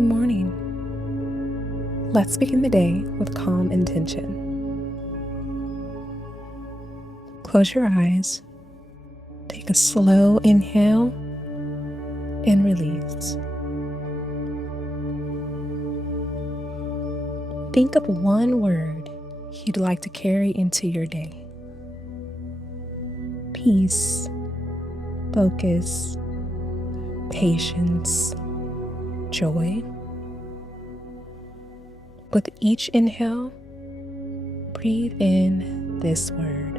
Good morning. Let's begin the day with calm intention. Close your eyes, take a slow inhale and release. Think of one word you'd like to carry into your day. Peace, focus, patience, joy. With each inhale, breathe in this word.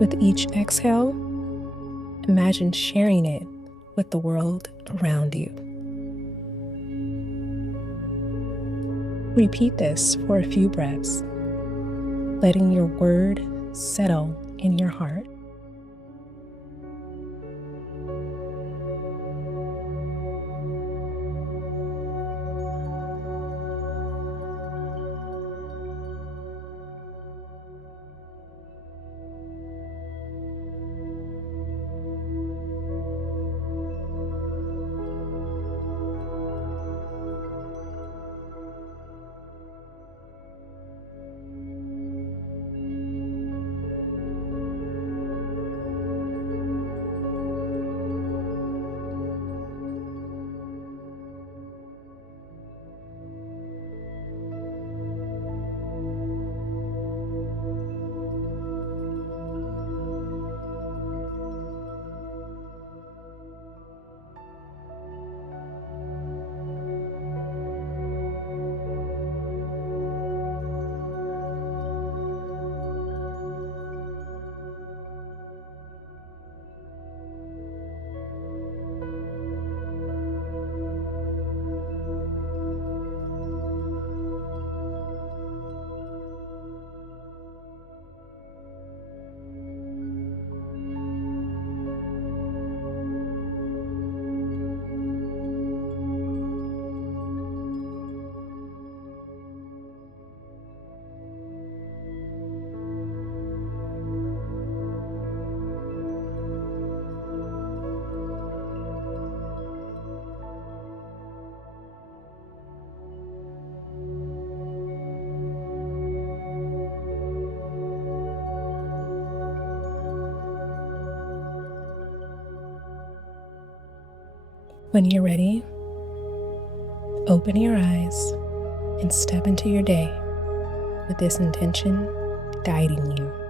With each exhale, imagine sharing it with the world around you. Repeat this for a few breaths, letting your word settle in your heart. When you're ready, open your eyes and step into your day with this intention guiding you.